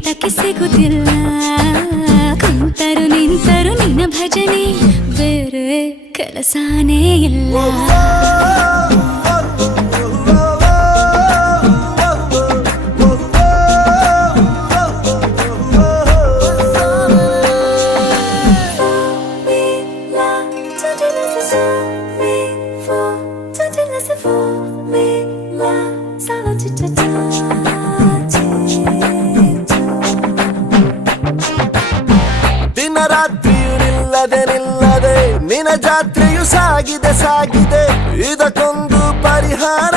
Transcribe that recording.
ಹಿಡಿತಕ್ಕೆ ಸಿಗುತ್ತಿಲ್ಲ ಕುಂತರು ನಿಂತರು ನಿನ್ನ ಭಜನೆ ಬೇರೆ ಕೆಲಸನೇ ಇಲ್ಲ ದಿನ ರಾತ್ರಿಯು ನಿಲ್ಲದೆ ನಿನ್ನ ಜಾತ್ರೆಯು ಸಾಗಿದೆ ಇದಕ್ಕೊಂದು ಪರಿಹಾರ